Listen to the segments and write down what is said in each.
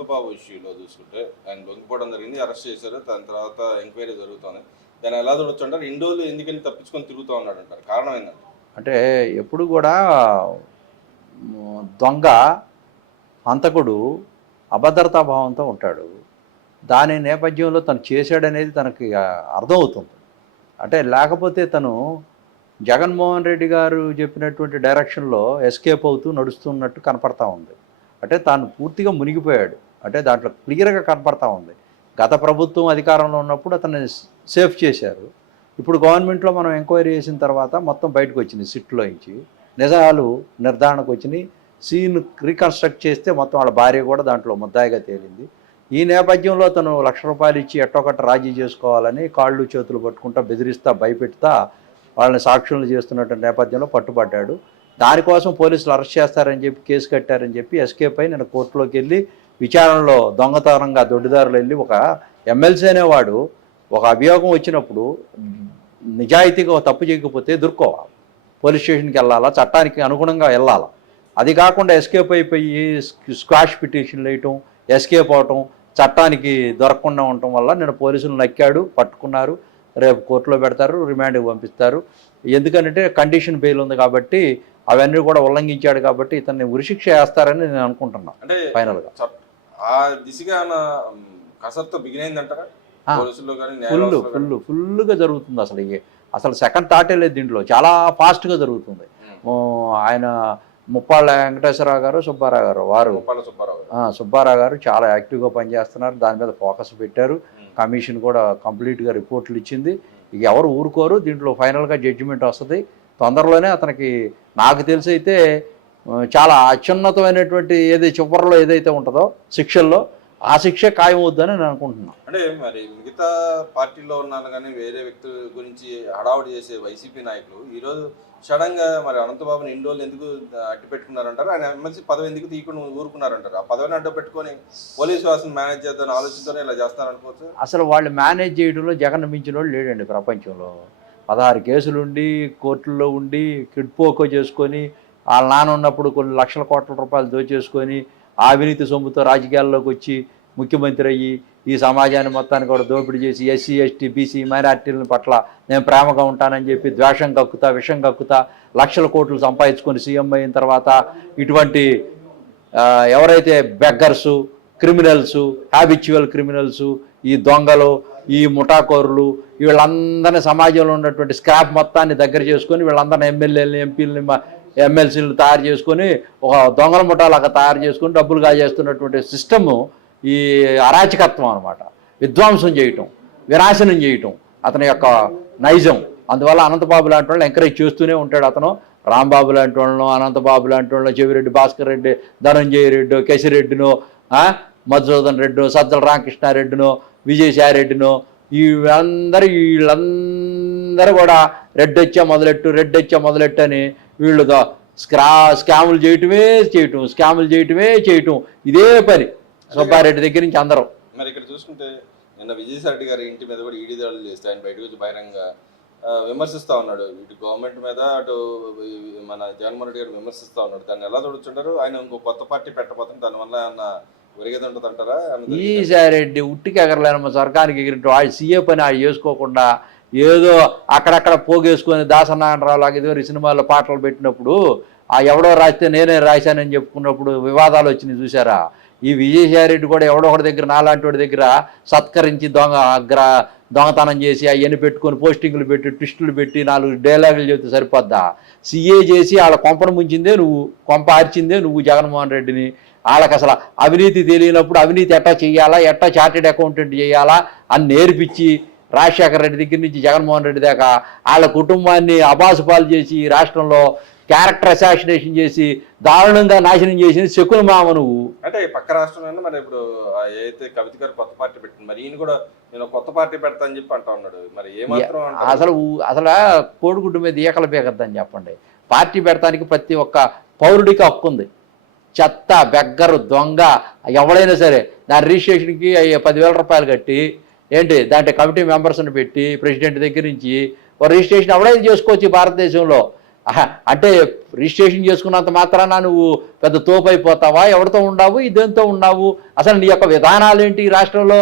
అనంతబాబు ఇష్యూలో చూసుకుంటే ఆయన దొంగిపోవడం జరిగింది, అరెస్ట్ చేశారు, దాని తర్వాత ఎంక్వైరీ జరుగుతుంది. దాన్ని ఎలా చూడొచ్చు అంటారు? ఇన్ని రోజులు ఎందుకని తప్పించుకొని తిరుగుతూ ఉన్నాడు అంటారు, కారణం ఏంటంటే? అంటే ఎప్పుడు కూడా దొంగ హంతకుడు అభద్రతా భావంతో ఉంటాడు. దాని నేపథ్యంలో తను చేశాడనేది తనకి అర్థమవుతుంది. అంటే లేకపోతే తను జగన్మోహన్ రెడ్డి గారు చెప్పినటువంటి డైరెక్షన్లో ఎస్కేప్ అవుతూ నడుస్తున్నట్టు కనపడతా ఉంది. అంటే తాను పూర్తిగా మునిగిపోయాడు. అంటే దాంట్లో క్లియర్గా కనపడతా ఉంది. గత ప్రభుత్వం అధికారంలో ఉన్నప్పుడు అతన్ని సేఫ్ చేశారు. ఇప్పుడు గవర్నమెంట్లో మనం ఎంక్వైరీ చేసిన తర్వాత మొత్తం బయటకు వచ్చింది, సిట్లో నుంచి నిజాలు నిర్ధారణకు వచ్చినాయి. సీన్ రీకన్స్ట్రక్ట్ చేస్తే మొత్తం వాళ్ళ భార్య కూడా దాంట్లో ముద్దాయిగా తేలింది. ఈ నేపథ్యంలో తను ₹1,00,000 ఇచ్చి ఎట్టొకటి రాజీ చేసుకోవాలని కాళ్ళు చేతులు పట్టుకుంటా బెదిరిస్తా భయపెడతా వాళ్ళని సాక్షులను చేస్తున్నట్టు నేపథ్యంలో పట్టుబడ్డాడు. దానికోసం పోలీసులు అరెస్ట్ చేస్తారని చెప్పి కేసు కట్టారని చెప్పి ఎస్కేప్ అయి నేను కోర్టులోకి వెళ్ళి విచారణలో దొంగతనంగా దొడ్డిదారులు వెళ్ళి ఒక ఎమ్మెల్సీ అనేవాడు ఒక అభియోగం వచ్చినప్పుడు నిజాయితీగా తప్పు చేయకపోతే ఎదుర్కోవాలి, పోలీస్ స్టేషన్కి వెళ్ళాలా, చట్టానికి అనుగుణంగా వెళ్ళాలా. అది కాకుండా ఎస్కేప్ అయిపోయి స్క్వాష్ పిటిషన్లు వేయటం, ఎస్కేప్ అవటం, చట్టానికి దొరకకుండా ఉండటం వల్ల నేను పోలీసులు నక్కాడు, పట్టుకున్నారు, రేపు కోర్టులో పెడతారు, రిమాండ్కి పంపిస్తారు. ఎందుకంటే కండిషన్ బెయిల్ ఉంది కాబట్టి అవన్నీ కూడా ఉల్లంఘించాడు కాబట్టి ఇతన్ని ఉరిశిక్ష వేస్తారని నేను అనుకుంటున్నాను. అంటే ఫైనల్గా ఆ దిశగా కసరత్తు బిగినైందంటారా? ఫుల్గా జరుగుతుంది. అసలు సెకండ్ థాటే లేదు దీంట్లో, చాలా ఫాస్ట్గా జరుగుతుంది. ఆయన ముప్పాళ్ళ వెంకటేశ్వరరావు గారు, సుబ్బారావు గారు, వారు సుబ్బారావు గారు చాలా యాక్టివ్గా పనిచేస్తున్నారు. దాని మీద ఫోకస్ పెట్టారు. కమిషన్ కూడా కంప్లీట్గా రిపోర్ట్లు ఇచ్చింది. ఇక ఎవరు ఊరుకోరు. దీంట్లో ఫైనల్గా జడ్జిమెంట్ వస్తుంది తొందరలోనే. అతనికి నాకు తెలిసి అయితే చాలా అత్యున్నతమైనటువంటి చివరిలో ఏదైతే ఉంటుందో శిక్షల్లో ఆ శిక్ష ఖాయం అవుద్దని నేను అనుకుంటున్నాను. అంటే మరి మిగతా పార్టీలో ఉన్నాను కానీ వేరే వ్యక్తుల గురించి హడావుడి చేసే వైసీపీ నాయకులు ఈరోజు సడన్గా మరి అనంతబాబుని ఇన్ని రోజులు ఎందుకు అడ్డు పెట్టుకున్నారంటారు? ఆయన ఎమ్మెల్సీ పదవి ఎందుకు తీయకుండా ఊరుకున్నారంటారు? ఆ పదవిని అడ్డు పెట్టుకొని పోలీసు వ్యవస్థను మేనేజ్ చేద్దామని ఆలోచనతోనే ఇలా చేస్తారనుకోవచ్చు. అసలు వాళ్ళు మేనేజ్ చేయడంలో జగన్ మించిన వాళ్ళు లేడండి ప్రపంచంలో. 16 కేసులుండి కోర్టుల్లో ఉండి కిడ్పోకో చేసుకొని వాళ్ళ నాన్న ఉన్నప్పుడు కొన్ని లక్షల కోట్ల రూపాయలు దోచేసుకొని అవినీతి సొమ్ముతో రాజకీయాల్లోకి వచ్చి ముఖ్యమంత్రి అయ్యి ఈ సమాజాన్ని మొత్తాన్ని కూడా దోపిడీ చేసి ఎస్సీ ఎస్టీ బీసీ మైనార్టీల పట్ల నేను ప్రేమగా ఉంటానని చెప్పి ద్వేషం కక్కుతా విషం కక్కుతా లక్షల కోట్లు సంపాదించుకొని సీఎం అయిన తర్వాత ఇటువంటి ఎవరైతే బెగ్గర్సు, క్రిమినల్సు, హ్యాబిచువల్ క్రిమినల్సు, ఈ దొంగలు, ఈ ముఠాకోరులు, వీళ్ళందరినీ సమాజంలో ఉన్నటువంటి స్క్రాప్ మొత్తాన్ని దగ్గర చేసుకొని వీళ్ళందరినీ ఎమ్మెల్యేలని, ఎంపీలని, ఎమ్మెల్సీలు తయారు చేసుకొని ఒక దొంగల ముఠాలాగా తయారు చేసుకొని డబ్బులు కాజేస్తున్నటువంటి సిస్టము ఈ అరాచకత్వం అనమాట. విధ్వంసం చేయటం, వినాశనం చేయటం అతని యొక్క నైజం. అందువల్ల అనంతబాబు లాంటి వాళ్ళని ఎంకరేజ్ చేస్తూనే ఉంటాడు అతను. రాంబాబు లాంటి వాళ్ళను, అనంతబాబు లాంటి వాళ్ళను, చెవిరెడ్డి భాస్కర్ రెడ్డి, ధనంజయ రెడ్డి, కేశిరెడ్డినో, మధుసూదన్ రెడ్డినో, సజ్జల రామకృష్ణారెడ్డినో, విజయసాయిరెడ్డినో, వీళ్ళందరూ కూడా రెడ్డి వచ్చా మొదలెట్టు అని వీళ్ళుగా స్కాములు చేయటమే ఇదే పని సుబ్బారెడ్డి దగ్గర నుంచి అందరూ. మరి ఇక్కడ చూసుకుంటే నిన్న విజయసాయి గారి ఇంటి మీద కూడా ఈడీ దాడులు చేస్తే ఆయన బయటకు వచ్చి బహిరంగంగా విమర్శిస్తూ ఉన్నాడు. ఇటు గవర్నమెంట్ మీద అటు మన జగన్మోహన్ రెడ్డి గారు విమర్శిస్తూ ఉన్నాడు. దాన్ని ఎలా చూడొచ్చుంటారు? ఆయన ఇంకో కొత్త పార్టీ పెట్టబోతుంది, దానివల్ల ఏమన్నా ఒరిగేది ఉంటుంది అంటారా? విజయసాయిరెడ్డి ఉట్టికి ఎగరలేనమ్మా, స్వర్గానికి ఎగిరిట్టు ఆయన సీఏ పని ఆయన చేసుకోకుండా ఏదో అక్కడక్కడ పోగేసుకొని దాసనారాయణరావు లాగా ఏదో సినిమాల్లో పాటలు పెట్టినప్పుడు ఎవడో రాస్తే నేనే రాశానని చెప్పుకున్నప్పుడు వివాదాలు వచ్చినాయి చూసారా? ఈ విజయసాయిరెడ్డి కూడా ఎవడో ఒకటి దగ్గర నాలాంటి వాడి దగ్గర సత్కరించి దొంగతనం చేసి అవన్నీ పెట్టుకొని పోస్టింగ్లు పెట్టి ట్విస్టులు పెట్టి 4 డైలాగులు చెబితే సరిపోద్దా? సీఏ చేసి వాళ్ళ కొంపను ముంచిందే నువ్వు, కొంప ఆర్చిందే నువ్వు జగన్మోహన్ రెడ్డిని. వాళ్ళకి అసలు అవినీతి తెలియనప్పుడు అవినీతి ఎట్టా చేయాలా, ఎట్టా చార్టెడ్ అకౌంటెంట్ చేయాలా అని నేర్పించి రాజశేఖర రెడ్డి దగ్గర నుంచి జగన్మోహన్ రెడ్డి దాకా వాళ్ళ కుటుంబాన్ని అబాసుపాలు చేసి ఈ రాష్ట్రంలో క్యారెక్టర్ అసాసినేషన్ చేసి దారుణంగా నాశనం చేసిన శకుని మామ నువ్వు. అంటే పక్క రాష్ట్రంలో మరి ఇప్పుడు ఏదైతే కవిత గారు కొత్త పార్టీ పెట్టింది, మరి ఈయన కూడా నేను కొత్త పార్టీ పెడతా అని చెప్పి అంటా ఉన్నాడు. మరి ఏమాత్రం అసలు కోడిగుడ్డు మీద ఈకలు బేగద్దని చెప్పండి. పార్టీ పెడతానికి ప్రతి ఒక్క పౌరుడికి హక్కు ఉంది. చెత్త, బెగ్గరు, దొంగ ఎవడైనా సరే దాని రిజిస్ట్రేషన్కి ₹10,000 కట్టి దాంట్లో కమిటీ మెంబర్స్ని పెట్టి ప్రెసిడెంట్ దగ్గర నుంచి రిజిస్ట్రేషన్ ఎవడైనా చేసుకోవచ్చు భారతదేశంలో. అంటే రిజిస్ట్రేషన్ చేసుకున్నంత మాత్రాన నువ్వు పెద్ద తోపు అయిపోతావా? ఎవరితో ఉన్నావు, ఇదేంతో ఉన్నావు? అసలు నీ యొక్క విధానాలు ఏంటి ఈ రాష్ట్రంలో?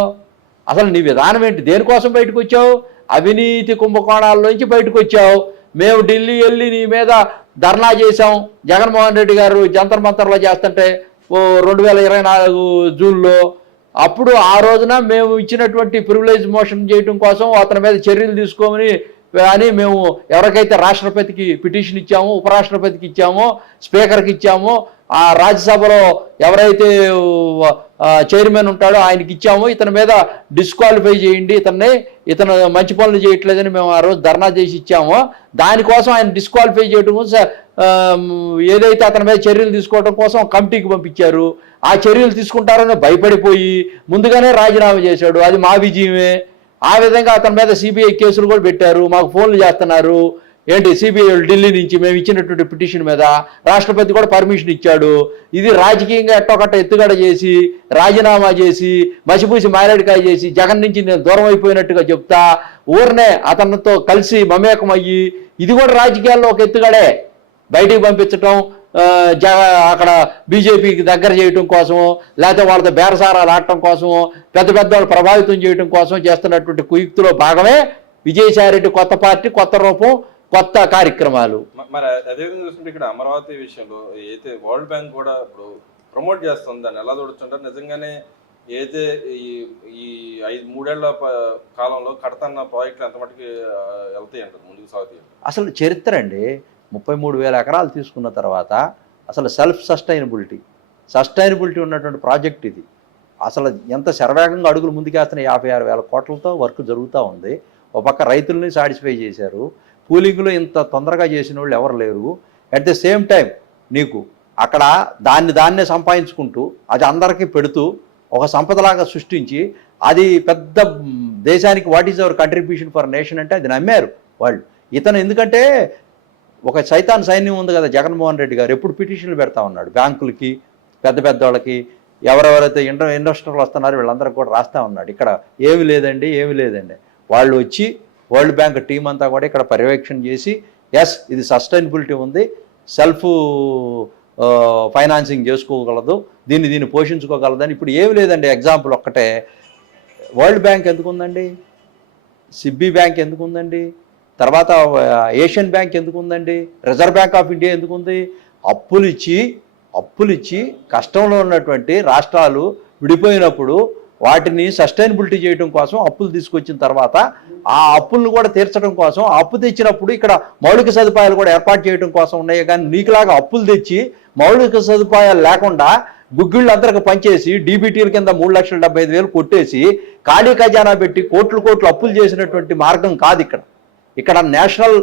అసలు నీ విధానం ఏంటి? దేనికోసం బయటకు వచ్చావు? అవినీతి కుంభకోణాల్లోంచి బయటకు వచ్చావు. మేము ఢిల్లీ వెళ్ళి నీ మీద ధర్నా చేశాం. జగన్మోహన్ రెడ్డి గారు జంతర్ మంతర్లో చేస్తుంటే 2024 జూన్లో. అప్పుడు ఆ రోజున మేము ఇచ్చినటువంటి ప్రివిలేజ్ మోషన్ చేయడం కోసం అతని మీద చర్యలు తీసుకోమని మేము ఎవరికైతే రాష్ట్రపతికి పిటిషన్ ఇచ్చామో, ఉపరాష్ట్రపతికి ఇచ్చామో, స్పీకర్కి ఇచ్చామో, ఆ రాజ్యసభలో ఎవరైతే చైర్మన్ ఉంటాడో ఆయనకి ఇచ్చామో, ఇతని మీద డిస్క్వాలిఫై చేయండి, ఇతను మంచి పనులు చేయట్లేదని మేము ఆ రోజు ధర్నా చేసి ఇచ్చామో, దానికోసం ఆయన డిస్క్వాలిఫై చేయడం కోసం ఏదైతే అతని మీద చర్యలు తీసుకోవడం కోసం కమిటీకి పంపించారు. ఆ చర్యలు తీసుకుంటారని భయపడిపోయి ముందుగానే రాజీనామా చేశాడు. అది మా విజయమే. ఆ విధంగా అతని మీద సిబిఐ కేసులు కూడా పెట్టారు. మాకు ఫోన్లు చేస్తున్నారు. ఏంటి సిబిఐ ఢిల్లీ నుంచి మేము ఇచ్చినటువంటి పిటిషన్ మీద రాష్ట్రపతి కూడా పర్మిషన్ ఇచ్చాడు. ఇది రాజకీయంగా ఎట్టొకట్ట ఎత్తుగడ చేసి రాజీనామా చేసి మసిపూసి మారేడుకాయ చేసి జగన్ నుంచి నేను దూరం అయిపోయినట్టుగా చెప్తా ఊరినే అతనితో కలిసి మమేకం అయ్యి, ఇది కూడా రాజకీయాల్లో ఒక ఎత్తుగడే. బయటికి పంపించటం, అక్కడ బీజేపీకి దగ్గర చేయటం కోసమో, లేకపోతే వాళ్ళతో బేరసారాలు ఆడటం కోసమో, పెద్ద వాళ్ళు ప్రభావితం చేయడం కోసం చేస్తున్నటువంటి కుయుక్తిలో భాగమే విజయసాయిరెడ్డి కొత్త పార్టీ, కొత్త రూపం, కొత్త కార్యక్రమాలు. మరి అదేవిధంగా చూస్తుంటే ఇక్కడ అమరావతి విషయంలో అయితే వరల్డ్ బ్యాంక్ కూడా ఇప్పుడు ప్రమోట్ చేస్తుంది. దాన్ని ఎలా చూడొచ్చుంటారు? నిజంగానే అయితే ఈ 3 ఏళ్ల కాలంలో కడతన్న ప్రాజెక్టులు ఎంత మటుకు వెళ్తాయి అంటారు, ముందుకు సాగుతాయి? అసలు చరిత్ర అండి. 33,000 ఎకరాలు తీసుకున్న తర్వాత అసలు సెల్ఫ్ సస్టైనబిలిటీ ఉన్నటువంటి ప్రాజెక్ట్ ఇది. అసలు ఎంత శరవేగంగా అడుగులు ముందుకేస్తున్న 56,000 కోట్లతో వర్క్ జరుగుతూ ఉంది. ఒక పక్క రైతుల్ని సాటిస్ఫై చేశారు. కూలింగ్లో ఇంత తొందరగా చేసిన వాళ్ళు ఎవరు లేరు. అట్ ద సేమ్ టైం నీకు అక్కడ దాన్నే సంపాదించుకుంటూ అది అందరికీ పెడుతూ ఒక సంపదలాగా సృష్టించి అది పెద్ద దేశానికి what is our contribution for nation అంటే అది నమ్మారు వాళ్ళు. ఇతను ఎందుకంటే ఒక సైతాన్ సైన్యం ఉంది కదా జగన్మోహన్ రెడ్డి గారు, ఎప్పుడు పిటిషన్లు పెడతా ఉన్నాడు బ్యాంకులకి, పెద్ద వాళ్ళకి, ఎవరెవరైతే ఇన్వెస్టర్లు వస్తున్నారో వీళ్ళందరికీ కూడా రాస్తూ ఉన్నాడు. ఇక్కడ ఏమి లేదండి. వాళ్ళు వచ్చి వరల్డ్ బ్యాంక్ టీం అంతా కూడా ఇక్కడ పర్యవేక్షణ చేసి ఎస్ ఇది సస్టైనబిలిటీ ఉంది, సెల్ఫ్ ఫైనాన్సింగ్ చేసుకోగలదు, దీన్ని పోషించుకోగలదని. ఇప్పుడు ఏమి లేదండి. ఎగ్జాంపుల్ ఒక్కటే, వరల్డ్ బ్యాంక్ ఎందుకు ఉందండి? సిబ్బి బ్యాంక్ ఎందుకు ఉందండి? తర్వాత ఏషియన్ బ్యాంక్ ఎందుకు ఉందండి? రిజర్వ్ బ్యాంక్ ఆఫ్ ఇండియా ఎందుకు ఉంది? అప్పులు ఇచ్చి కష్టంలో ఉన్నటువంటి రాష్ట్రాలు విడిపోయినప్పుడు వాటిని సస్టైనబిలిటీ చేయడం కోసం అప్పులు తీసుకొచ్చిన తర్వాత ఆ అప్పులను కూడా తీర్చడం కోసం, అప్పు తెచ్చినప్పుడు ఇక్కడ మౌలిక సదుపాయాలు కూడా ఏర్పాటు చేయడం కోసం ఉన్నాయి. కానీ నీకులాగా అప్పులు తెచ్చి మౌలిక సదుపాయాలు లేకుండా గుగ్గిళ్ళు అందరికి పనిచేసి డీబీటీల కింద 3,75,000 కొట్టేసి ఖాళీ ఖజానా పెట్టి కోట్లు అప్పులు చేసినటువంటి మార్గం కాదు ఇక్కడ నేషనల్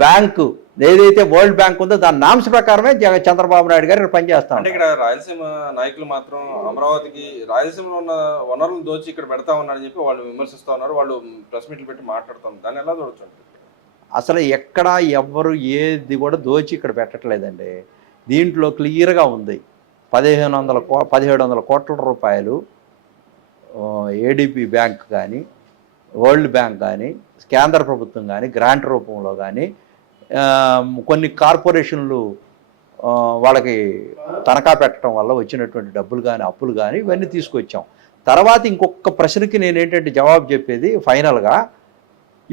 బ్యాంకు ఏదైతే వరల్డ్ బ్యాంక్ ఉందో దాని నామ్స్ ప్రకారమే చంద్రబాబు నాయుడు గారు పనిచేస్తాం. అంటే ఇక్కడ రాయలసీమ నాయకులు మాత్రం అమరావతికి రాయలసీమలో ఉన్న వనరులు దోచి ఇక్కడ పెడతా ఉన్నారని చెప్పి వాళ్ళు విమర్శిస్తూ ఉన్నారు. వాళ్ళు ప్రెస్ మీట్లు పెట్టి మాట్లాడుతాం. దాన్ని ఎలా చూడొచ్చు? అసలు ఎక్కడ ఎవరు ఏది కూడా దోచి ఇక్కడ పెట్టట్లేదండి. దీంట్లో క్లియర్గా ఉంది. 1,700 కోట్ల రూపాయలు ఏడీపీ బ్యాంక్ కానీ, వరల్డ్ బ్యాంక్ కానీ, కేంద్ర ప్రభుత్వం కానీ గ్రాంట్ రూపంలో కానీ, కొన్ని కార్పొరేషన్లు వాళ్ళకి తనఖా పెట్టడం వల్ల వచ్చినటువంటి డబ్బులు కానీ, అప్పులు కానీ ఇవన్నీ తీసుకొచ్చాం. తర్వాత ఇంకొక ప్రశ్నకి నేనేంటంటే జవాబు చెప్పేది ఫైనల్గా,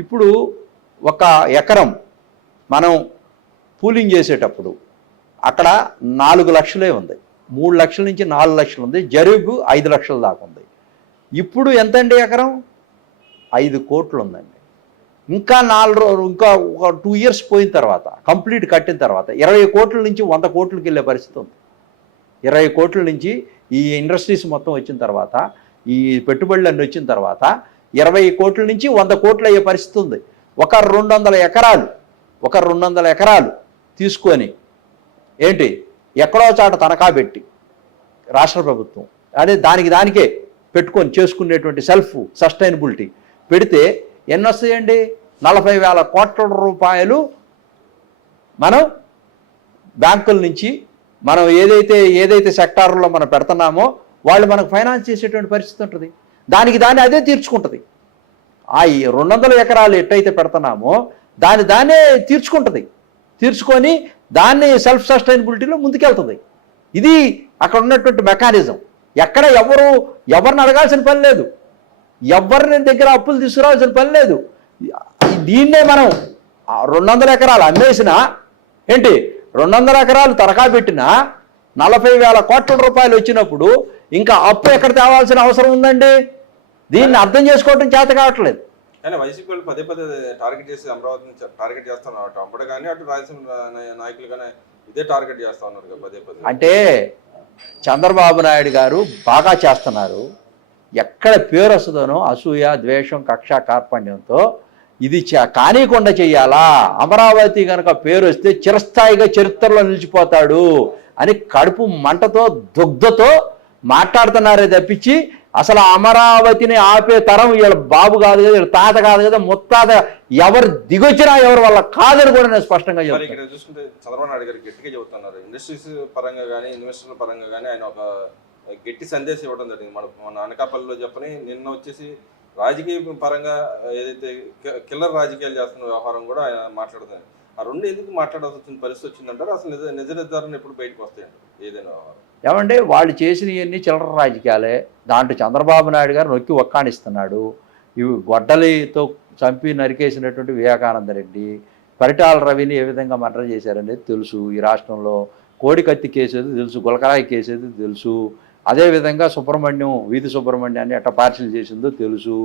ఇప్పుడు ఒక ఎకరం మనం పూలింగ్ చేసేటప్పుడు అక్కడ 4 లక్షలే ఉంది, 3 లక్షల నుంచి 4 లక్షలు ఉంది, జరుగు 5 లక్షల దాకా ఉంది. ఇప్పుడు ఎంతండి ఎకరం? 5 కోట్లు ఉందండి. ఇంకా ఒక 2 ఇయర్స్ పోయిన తర్వాత కంప్లీట్ కట్టిన తర్వాత 20 కోట్ల నుంచి 100 కోట్లకి వెళ్ళే పరిస్థితి ఉంది. 20 కోట్ల నుంచి ఈ ఇండస్ట్రీస్ మొత్తం వచ్చిన తర్వాత, ఈ పెట్టుబడులు అన్నీ వచ్చిన తర్వాత 20 కోట్ల నుంచి 100 కోట్లు అయ్యే పరిస్థితి ఉంది. ఒక 200 ఎకరాలు తీసుకొని ఏంటి ఎక్కడో చాట తనఖా పెట్టి రాష్ట్ర ప్రభుత్వం అదే దానికే పెట్టుకొని చేసుకునేటువంటి సెల్ఫ్ సస్టైనబిలిటీ పెడితే ఎన్ని వస్తాయండి? 40,000 కోట్ల రూపాయలు మనం బ్యాంకుల నుంచి మనం ఏదైతే సెక్టార్లో మనం పెడుతున్నామో వాళ్ళు మనకు ఫైనాన్స్ చేసేటువంటి పరిస్థితి ఉంటుంది. దాన్ని అదే తీర్చుకుంటుంది. ఆ 200 ఎకరాలు ఎట్టయితే పెడుతున్నామో దాన్నే తీర్చుకుంటుంది. తీర్చుకొని దాన్ని సెల్ఫ్ సస్టైనబిలిటీలో ముందుకెళ్తుంది. ఇది అక్కడ ఉన్నటువంటి మెకానిజం. ఎక్కడ ఎవరిని అడగాల్సిన పని లేదు, ఎవరిని దగ్గర అప్పులు తీసుకురావాల్సిన పని లేదు. దీన్నే మనం 200 ఎకరాలు అమ్మేసినా ఏంటి, 200 ఎకరాలు తరఖా పెట్టినా 40,000 కోట్ల రూపాయలు వచ్చినప్పుడు ఇంకా అప్పు ఎక్కడ తేవాల్సిన అవసరం ఉందండి? దీన్ని అర్థం చేసుకోవటం చేత కావట్లేదు. కానీ వైసీపీ వాళ్ళు పదే టార్గెట్ చేసి అమరావతిని టార్గెట్ చేస్తున్నారు. అటు అమ్మడు కానీ అటు రాయలసీమ నాయకులు కానీ ఇదే టార్గెట్ చేస్తా ఉన్నారు పదే. అంటే చంద్రబాబు నాయుడు గారు బాగా చేస్తున్నారు. ఎక్కడ పేరు వస్తుందనో అసూయ, ద్వేషం, కక్ష, కార్పణ్యంతో ఇది కానీకుండా చెయ్యాలా, అమరావతి కనుక పేరు వస్తే చిరస్థాయిగా చరిత్రలో నిలిచిపోతాడు అని కడుపు మంటతో దుగ్ధతో మాట్లాడుతున్నారే తప్పించి అసలు అమరావతిని ఆపే తరం వీళ్ళ బాబు కాదు కదా, వీళ్ళ తాత కాదు కదా, ముత్తాత ఎవరు దిగొచ్చినా ఎవరు వాళ్ళ కాదని కూడా నేను స్పష్టంగా చెప్తాను. ఇక్కడ చూసుకుంటే చంద్రబాబు నాయుడు గారు గట్టిగా చెబుతున్నారు. ఇండస్ట్రీస్ పరంగా కానీ ఇన్వెస్టర్ల పరంగా కానీ ఆయన ఒక గట్టి సందేశం ఇవ్వడం జరిగింది. మన అనకాపల్లిలో చెప్పని నిన్న వచ్చేసి రాజకీయ పరంగా ఏదైతే కిల్లర్ రాజకీయాలు చేస్తున్న వ్యవహారం కూడా ఆయన మాట్లాడుతున్నారు. ఆ రెండు ఎందుకు మాట్లాడాల్సి వచ్చిన పరిస్థితి వచ్చిందంటారు? అసలు నిజ నిర్ధారణ ఎప్పుడు బయటకు వస్తాయండి ఏదైనా వ్యవహారం? ఏమంటే వాళ్ళు చేసినవన్నీ చిల్లర రాజకీయాలే. దాంట్లో చంద్రబాబు నాయుడు గారు నొక్కి ఒక్కానిస్తున్నాడు. ఇవి గొడ్డలితో చంపి నరికేసినటువంటి వివేకానంద రెడ్డి, పరిటాల రవిని ఏ విధంగా మర్డర్ చేశారనేది తెలుసు. ఈ రాష్ట్రంలో కోడికత్తి కేసేది తెలుసు, గులకరాయి కేసేది తెలుసు. అదేవిధంగా వీధి సుబ్రహ్మణ్యాన్ని ఎట్ట పార్సిల్ చేసిందో తెలుసు.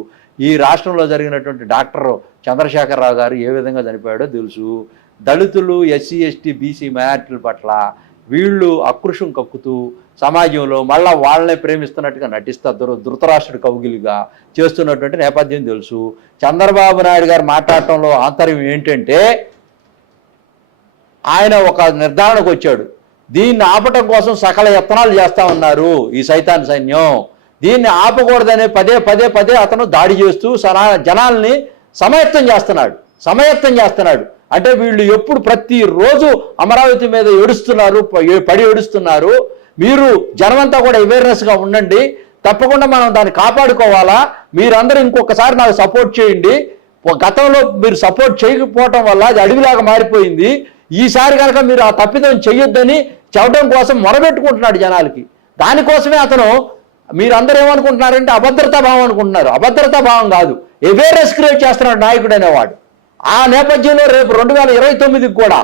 ఈ రాష్ట్రంలో జరిగినటువంటి డాక్టర్ చంద్రశేఖరరావు గారు ఏ విధంగా చనిపోయాడో తెలుసు. దళితులు, ఎస్సీ, ఎస్టీ, బీసీ మైనారిటీల పట్ల వీళ్ళు ఆక్రోశం కక్కుతూ సమాజంలో మళ్ళా వాళ్ళనే ప్రేమిస్తున్నట్టుగా నటిస్తారు, ధృతరాష్ట్రుడి కౌగిలిగా చేస్తున్నటువంటి నేపథ్యం తెలుసు. చంద్రబాబు నాయుడు గారు మాట్లాడటంలో ఆంతర్యం ఏంటంటే ఆయన ఒక నిర్ధారణకు వచ్చాడు. దీన్ని ఆపటం కోసం సకల యత్నాలు చేస్తూ ఉన్నారు ఈ సైతాన్ సైన్యం. దీన్ని ఆపకూడదనే పదే అతను దాడి చేస్తూ జనాల్ని సమాయత్తం చేస్తున్నాడు. అంటే వీళ్ళు ఎప్పుడు ప్రతిరోజు అమరావతి మీద పడి ఏడుస్తున్నారు. మీరు జనమంతా కూడా అవేర్నెస్గా ఉండండి, తప్పకుండా మనం దాన్ని కాపాడుకోవాలా, మీరందరూ ఇంకొకసారి నాకు సపోర్ట్ చేయండి. గతంలో మీరు సపోర్ట్ చేయకపోవటం వల్ల అది అడవిలాగా మారిపోయింది. ఈసారి కనుక మీరు ఆ తప్పిదం చెయ్యొద్దని చెప్పడం కోసం మొరబెట్టుకుంటున్నాడు జనాలకి. దానికోసమే అతను మీరందరూ ఏమనుకుంటున్నారంటే అభద్రతా భావం అనుకుంటున్నారు. అభద్రతా భావం కాదు, అవేర్నెస్ క్రియేట్ చేస్తున్నాడు నాయకుడు అనేవాడు. ఆ నేపథ్యంలో రేపు 2029కి కూడా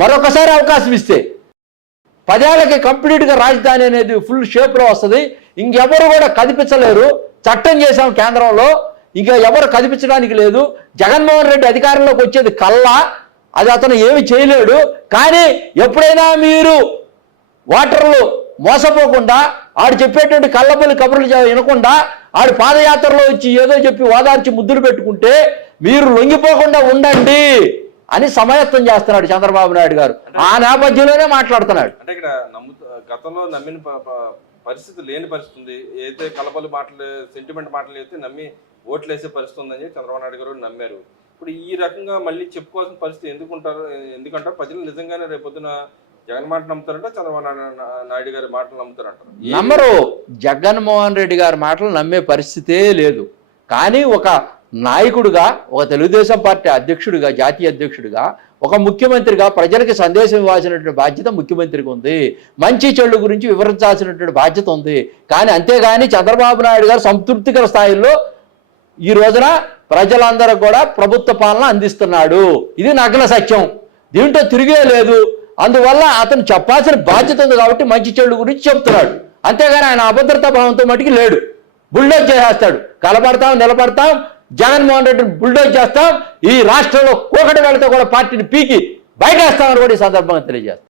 మరొకసారి అవకాశం ఇస్తే 10 ఏళ్ళకి కంప్లీట్గా రాజధాని అనేది ఫుల్ షేప్లో వస్తుంది. ఇంకెవరు కూడా కదిపించలేరు. చట్టం చేశాం కేంద్రంలో, ఇంకా ఎవరు కదిపించడానికి లేదు. జగన్మోహన్ రెడ్డి అధికారంలోకి వచ్చేది కల్లా, అది అతను ఏమి చేయలేడు. కానీ ఎప్పుడైనా మీరు ఓటర్లు మోసపోకుండా, ఆడు చెప్పేటువంటి కళ్ళబొల్లి కబుర్లు వినకుండా, ఆడు పాదయాత్రలో వచ్చి ఏదో చెప్పి ఓదార్చి ముద్దులు పెట్టుకుంటే మీరు లొంగిపోకుండా ఉండండి అని సమాయత్తం చేస్తున్నాడు చంద్రబాబు నాయుడు గారు. ఆ నేపథ్యంలోనే మాట్లాడుతున్నాడు. అంటే ఇక్కడ గతంలో నమ్మిన పరిస్థితి లేని పరిస్థితి ఉంది. ఏదైతే కలబొల్లి మాటలు, సెంటిమెంట్ మాటలు అయితే నమ్మి ఓట్లు వేసే పరిస్థితి ఉందని చంద్రబాబు నాయుడు గారు నమ్మారు. ఇప్పుడు ఈ రకంగా మళ్ళీ చెప్పుకోవాల్సిన పరిస్థితి ఎందుకంటారు ప్రజలు నిజంగానే రేపొద్దున జగన్ మాట నమ్ముతారంట, చంద్రబాబు నాయుడు గారి మాటలు నమ్ముతారంటారు? నమ్మరు. జగన్మోహన్ రెడ్డి గారి మాటలు నమ్మే పరిస్థితే లేదు. కానీ ఒక నాయకుడిగా, ఒక తెలుగుదేశం పార్టీ అధ్యక్షుడిగా, జాతీయ అధ్యక్షుడిగా, ఒక ముఖ్యమంత్రిగా ప్రజలకి సందేశం ఇవ్వాల్సినటువంటి బాధ్యత ముఖ్యమంత్రికి ఉంది. మంచి చెడు గురించి వివరించాల్సినటువంటి బాధ్యత ఉంది. కానీ అంతేగాని చంద్రబాబు నాయుడు గారు సంతృప్తికర స్థాయిలో ఈ రోజున ప్రజలందరూ కూడా ప్రభుత్వ పాలన అందిస్తున్నాడు. ఇది నగ్న సత్యం, దీంట్లో తిరిగే లేదు. అందువల్ల అతను చెప్పాల్సిన బాధ్యత ఉంది కాబట్టి మంచి చెడు గురించి చెప్తున్నాడు. అంతేగాని ఆయన అభద్రతా భావంతో మటుకు లేడు. బుల్డోజ్ చేసేస్తాడు. కలపడతాం, నిలబడతాం, జగన్మోహన్ రెడ్డిని బుల్డోజ్ చేస్తాం, ఈ రాష్ట్రంలో కూకటి వేళతో కూడా పార్టీని పీకి బయటేస్తామని కూడా ఈ సందర్భంగా తెలియజేస్తాం.